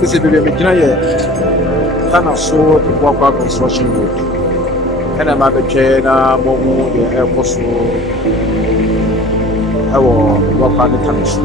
This is the beginning. Kind of saw the ABUAKWA construction road. And I'm at the chain, Momu, the airport, so I will work on the tennis.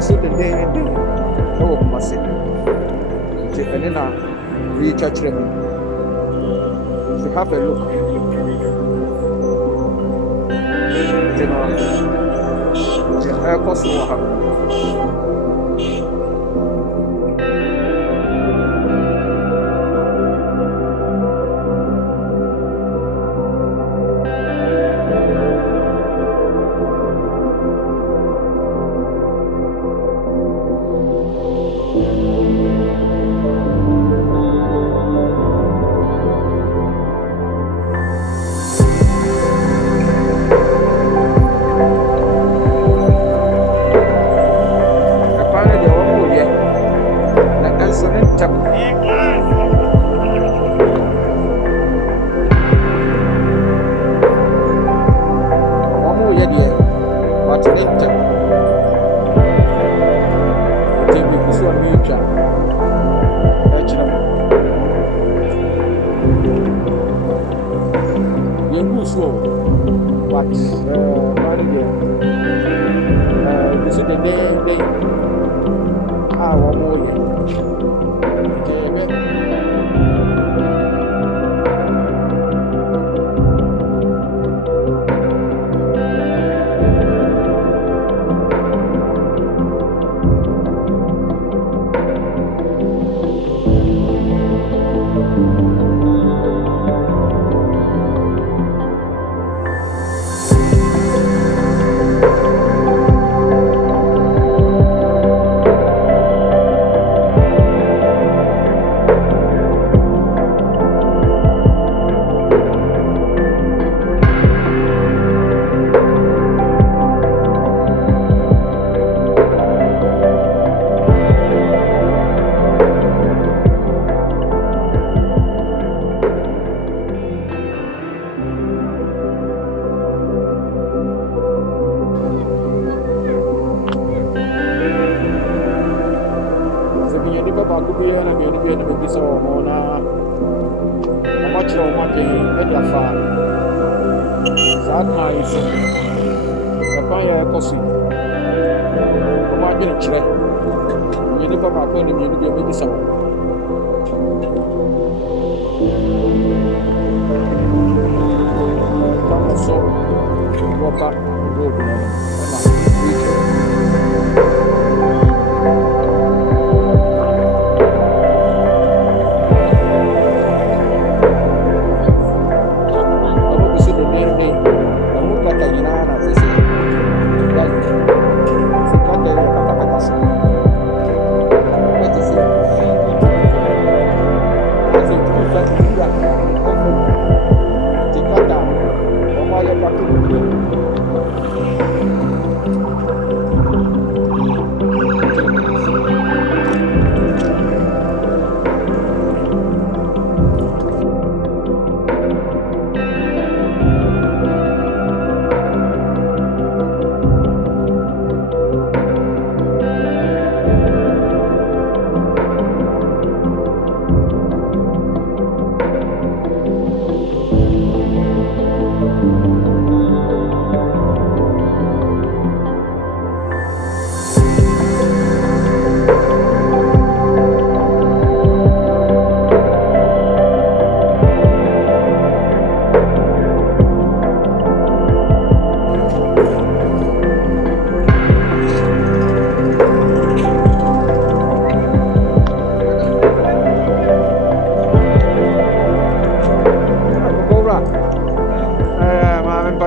So the day and day, no massive. And then we church them. If you have a look, the air cost will happen.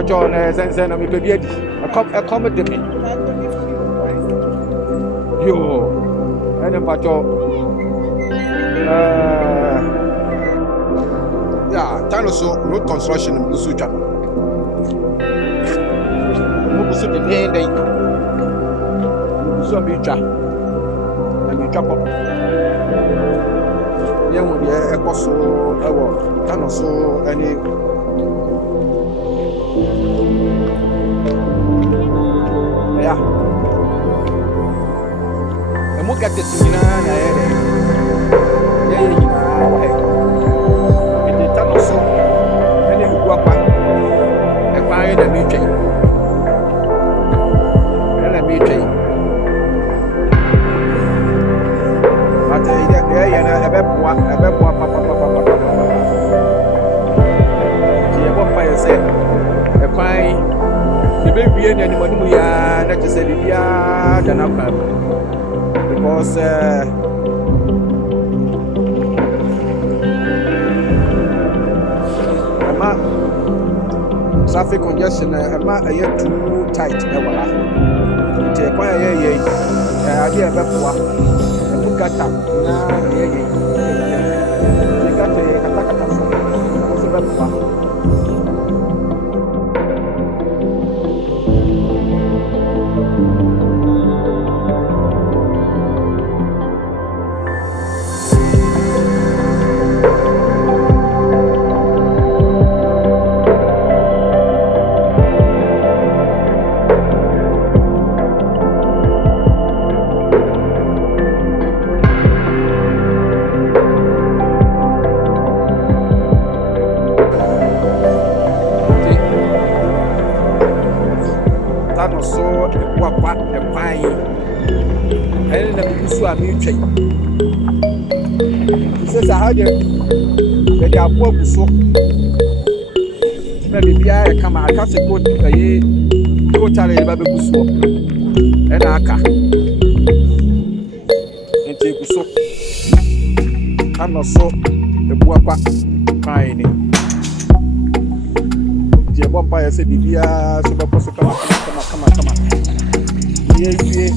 pacho na sense na me pe bi adi come de me yo ene pacho yeah time so road construction no so twa mo ko so de dey so bi twa na mi twa pop ye wo de e ko so e wo time so any yeah e mo ka te simina na ye so any ABUAKWA e pa na mi twin na mi twin ate ye na ebe boa papa ti e bo pa ye se e kwan e be wie na ni mo ya na te se bibia da na kwa because traffic congestion ama aye too tight e wala te kwa ye ade e bepoa e bukata na ye ye kata ye kata so bepoa so ABUAKWA e pan ene na bi so a mi twai se sa ha de aboa bu so na bibia e kama aka se ko ko tare ba be bu so ena aka enti bu so ano so ABUAKWA pan ni je bomba ya se bibia so ba so kama ye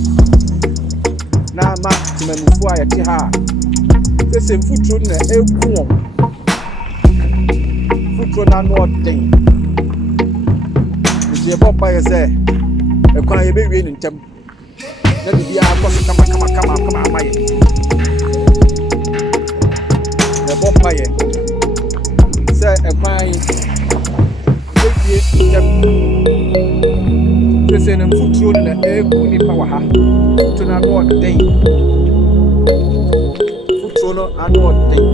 na ma timanufu a yete ha se mfutro na ekuo mfutro na no den je bomba ya se ekwan ye be wie ni ntem na bibia akoso kama amaye ye bomba ye se ekwan ye wie ntem se na mfutro na eku nipa wa ha mfutro na no den mfutro no ano den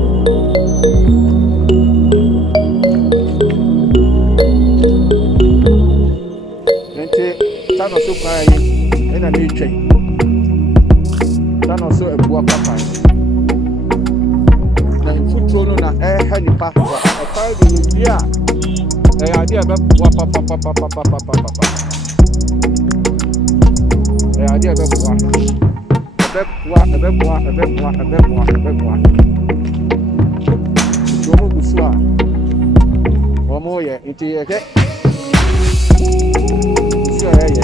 nte tano so kwa yi ena mi twai tano so ABUAKWA pa na mfutro no na ha nipa wa pa do bia ade aba papa ade ebe boa jomo busua omo ye iti ye ke busua ye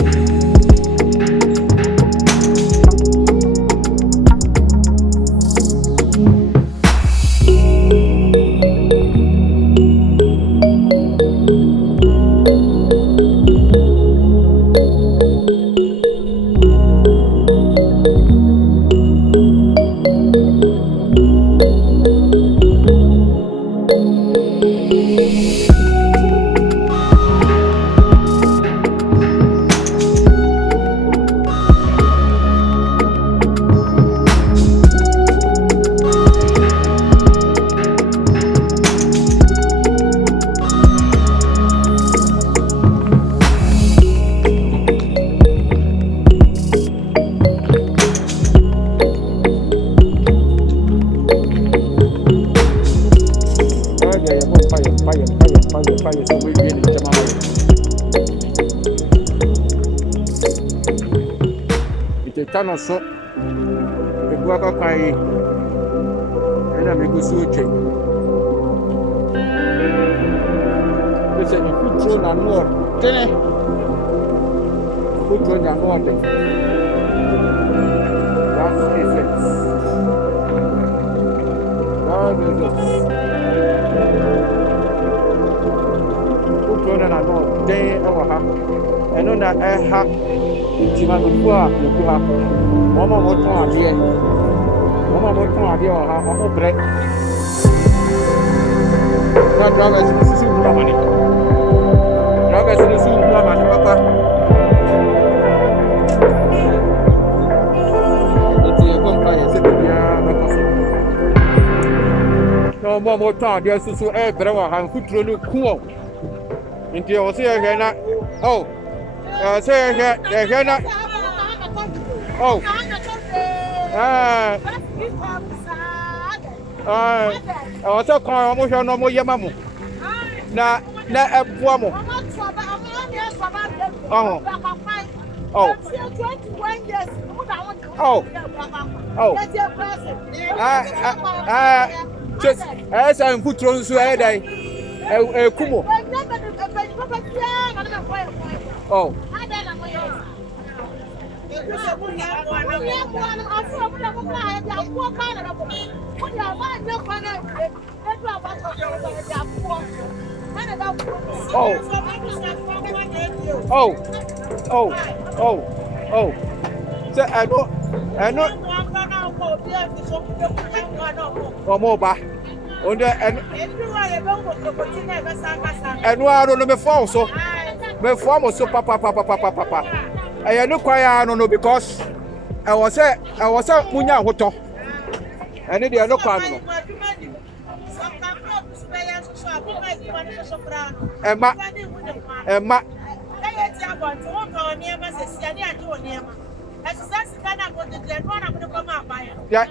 fire so we really jama ite tano so ABUAKWA kai ena me gusu uche It's a foot and no. Foot and no. That's it. That is it. Foot and no. Day over her. And on that air hat. She must be poor. Mama won't come here. Mama won't come here or her bread. Not drivers, this is money. Drivers, this is money, Papa. It's a company, no more time, there's so air, brother, and foot really cool. Into your say again. Oh, say again. Oh, I was so calm, I'm no more Yamamu. Na ABUAKWA. Oh. 21 years. Just as I'm put on so I Kumo. Oh. Oh. So I know. More and why don't know before so before so papa. I know quite I don't know because I was a Munya Hoto. I need the other part. Emma. Yeah.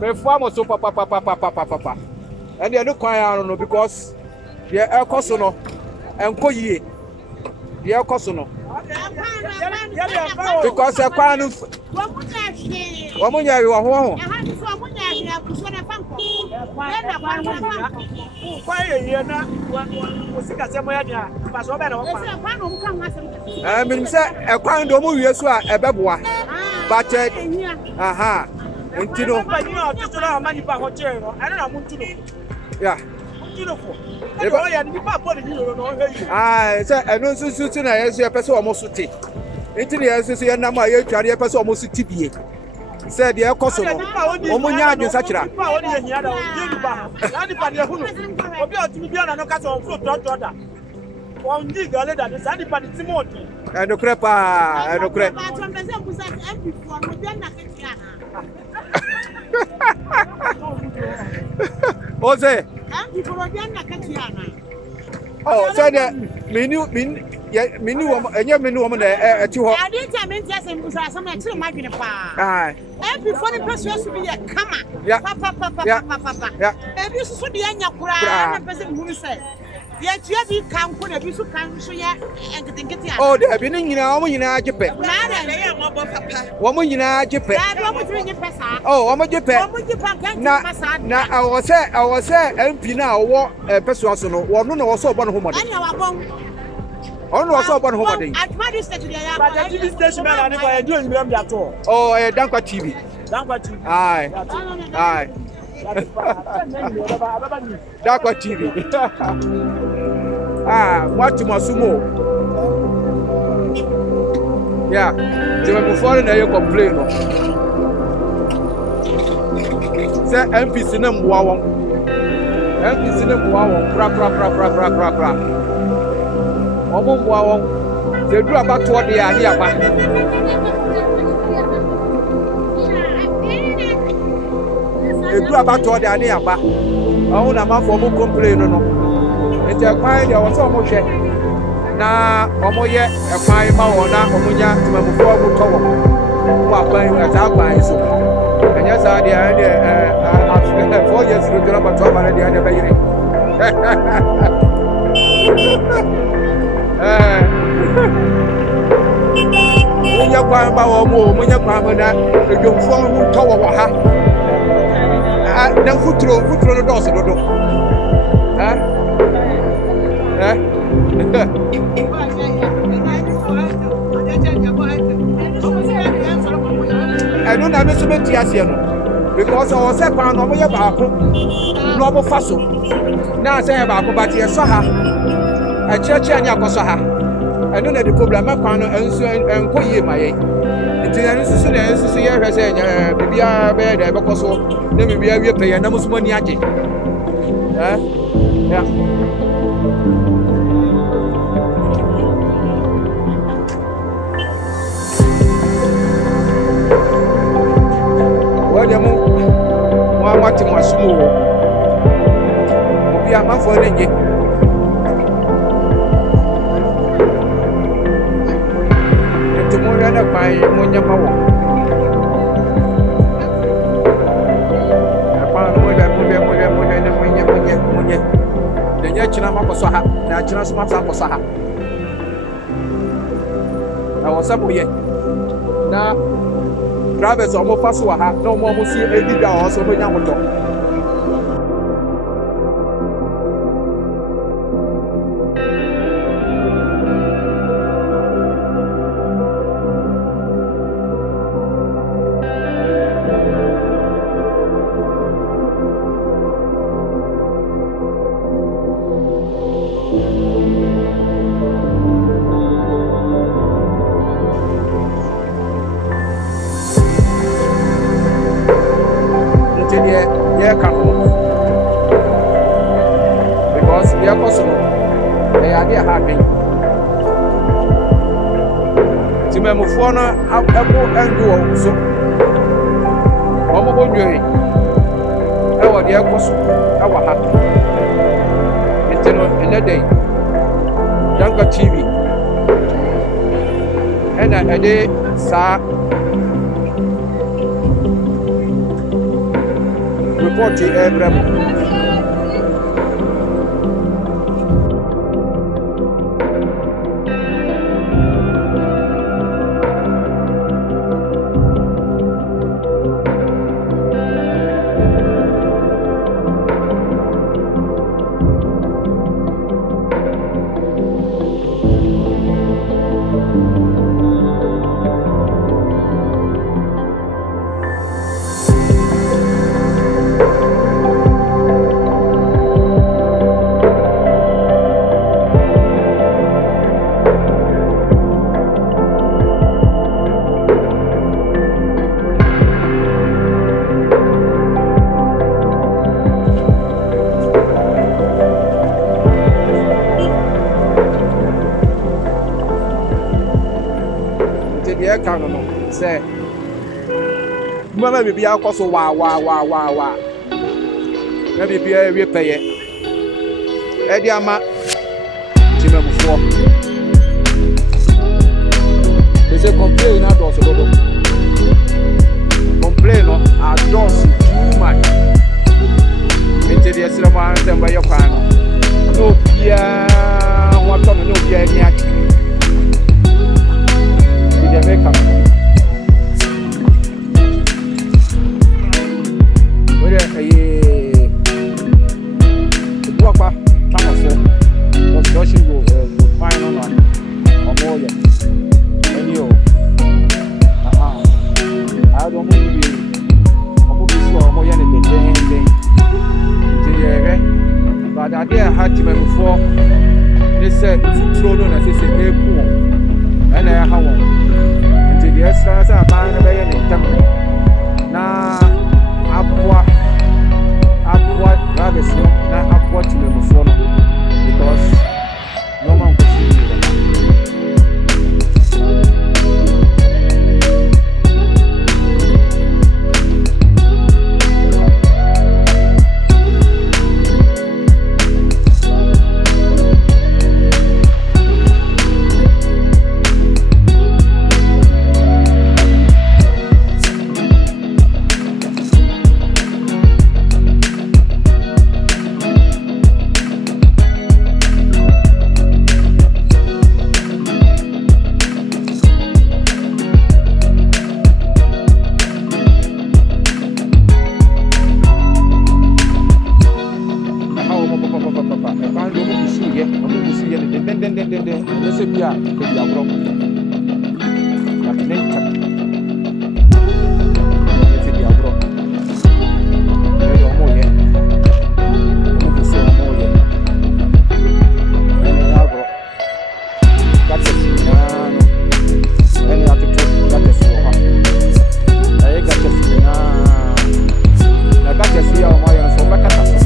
Before I'm so papa. And they look quite I don't know because they are Cosono and Koye. They are Cosono. Because I can't. Woman, you are home. I mean, sir, I can't do more. Yes, a ABUAKWA. But, aha. Until yeah. I said, I don't see soon. I see a person almost to take. Until the SSC and number, you carry a person almost to TBA. Said the Kosovo, Omunya, and Sachra. And the crepa, and the crep. Jose. Oh, so the menu, and your menu woman at you. I didn't tell me some actual margin. Every funny person to be a camera. Yeah, papa. Yeah, and this is what the young person who said. Yet you have come for a piece of country and get it. Oh, they have been in our Japan. Woman in our Japan. Oh, I'm a Japan. Now, I was MP now, what a person, or no, also one home. Also one home. At my station, I do remember at all. Oh, a Danka TV. Aye. Dakwa TV. What to Masumo? Yeah, they were before you complain. Say MP Sinem Wow. MP Sinem Wow, crack. Wow. They do about what they are here. They do about what they are here. I want a man for more complain. It's a kind of so much. Now, Omoye, a fine Mawana, Omunya, to my before tower. Who are playing at Alpine. And yes, I did 4 years to the number 12 and the other baby. When you're going about more, when you're going to go for tower, then foot through the doors. I don't have so many years because I was a pound of your barco, no faso. Now I say about but yes, Saha, a church and Yakosaha. I don't know the problem, and go ye my age. It's an institution, I say, maybe I bear there because maybe we are paying enormous money. Yeah. What was small? We are not for any. And tomorrow, by Munyama. I found the Yachina Makosaha, Natural Smart Saha. I was up yet. Now, drivers almost pass no more will see a leader also when you talk. Because we are possible, they are happy. Timemufona, Apple and Duo, so Omo Joy. Our dear Cosso, our happy. It's in a day. Dunker TV. And a day, sir. Report to everyone. Say, maybe I'll cost wow. Maybe be a repay it. Ediama, Jimmy before. They say complain out also. Complain outdoors too much. Into the cinema and by your crime. No, yeah, what come no, yeah, Jamaica. ABUAKWA, Thomas, was Joshua will find on or more yet. And you, I don't know you. I'm more than but I dare had to before. They said, if you throw on as they say, and I have one. Until the extras are buying a very intimate. Now, Abua drivers, now Abua to them before because no one could see you. Let's say we are wrong. But later, if you are wrong, you are more yet. You will say more yet. And you are wrong. That's it. And you have to talk. That is your heart. I got to see now. I got to see how my own so back at us.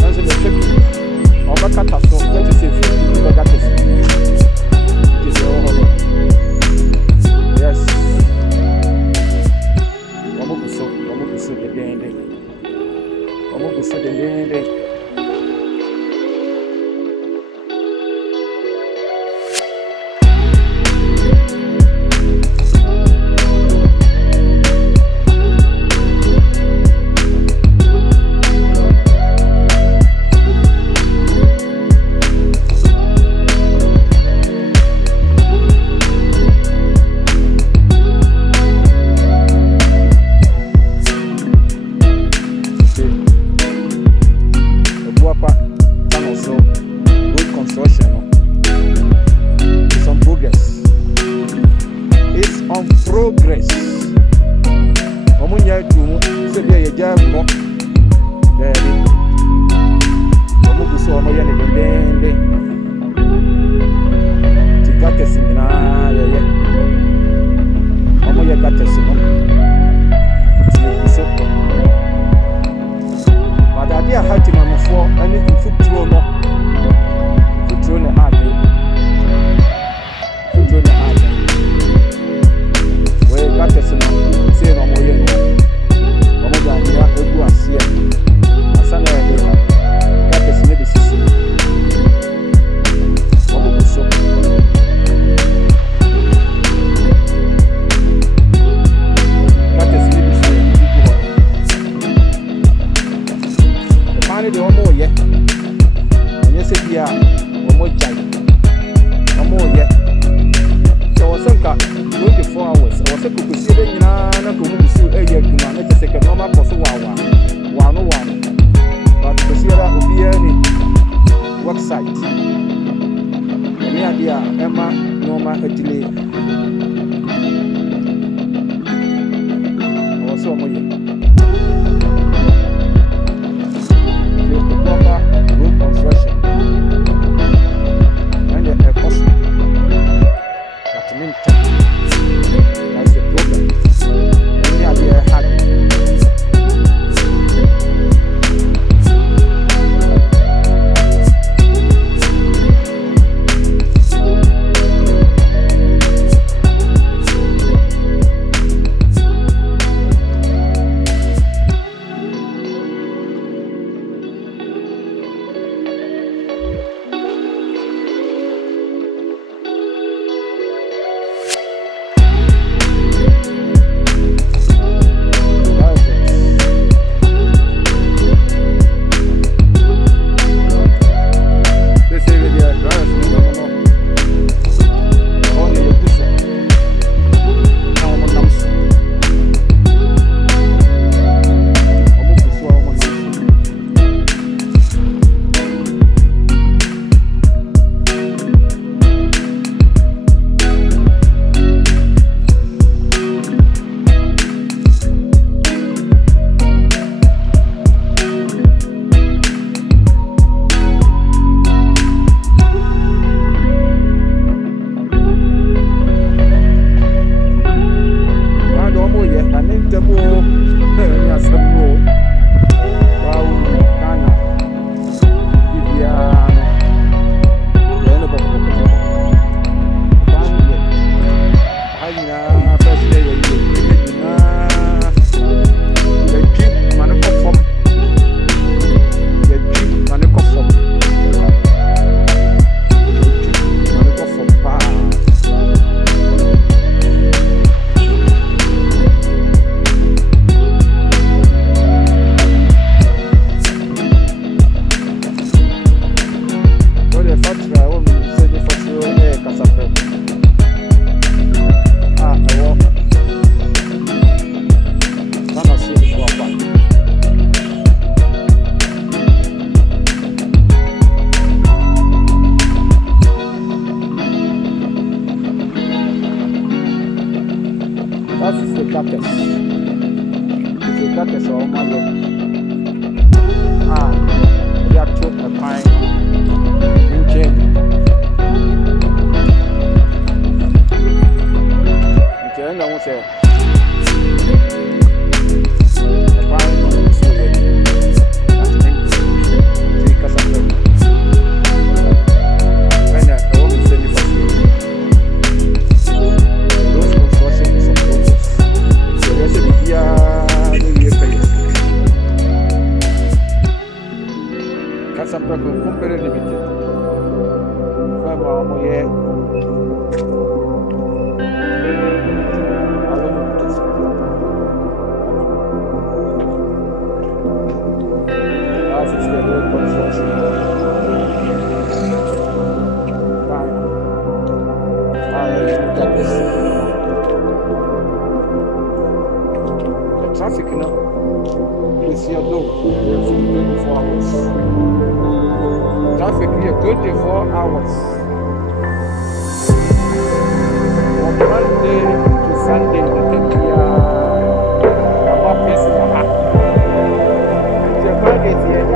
That's the trick. Or back at us. Let us see if you got to see. Yes. Vamos buscar de dende. Vamos buscar de dende. Progress. Omunya tumu se bia ye jambo. Dedi. Omuguso omoya ne bendende. Tikate simina ye. Omoya kate simo. Tikuso. Madadi a hati mamufo ani futuro no. Futuro ne ade. Futuro ne ade. Got us say no more, you know. Omoja egu asie. Asana ya got us maybe sisi. Omoguso. Got us maybe sisi. The final the omo ye. Onye se bia omoja. Omo ye. So wasanka 24 hours. I was a cook sitting in a community area to manage a second normal person. One. But the Sierra will be any website. Any idea, Emma, Norma, Italy. Also, road construction and the cost. But meantime, that's the problem. Any idea had is the road construction. That is the traffic now. Is here though. 24 hours. Traffic here 24 hours. From Monday to Sunday, the thing here about place in the the bag is here. The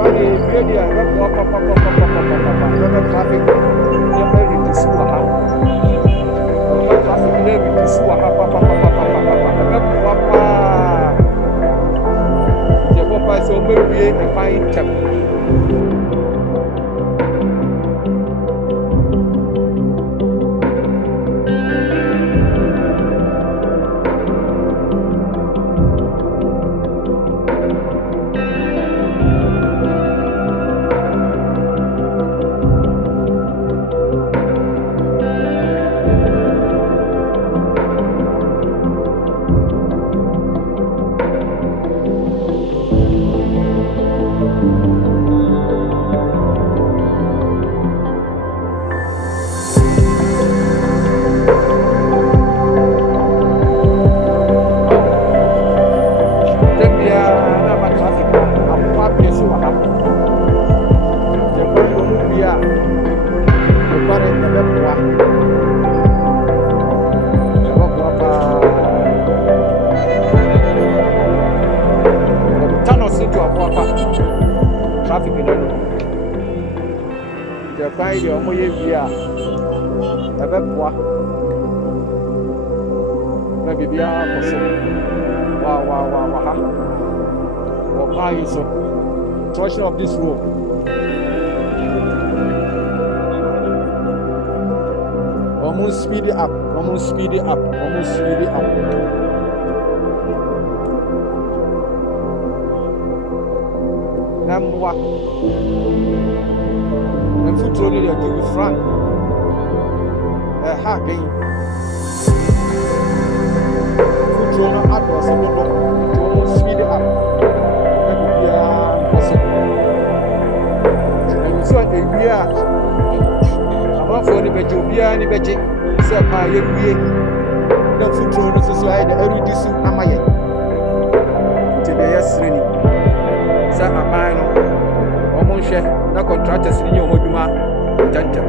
bag is really a traffic. So maybe a fine chap. Traffic in the find your way via ABUAKWA. Maybe be a person. Wow. Why is so? Construction of this road. Almost speed it up. Namwa. And food only to be frank. Hacking. Food only up was a little to speed it up. That would be possible. And you saw a year. I'm not for the Betubia and the Betty. Said my year. The food only society, every district. Am I yet? To the yes, Rennie. Amano, Omonche, no contractors in your Moduma, Tanta.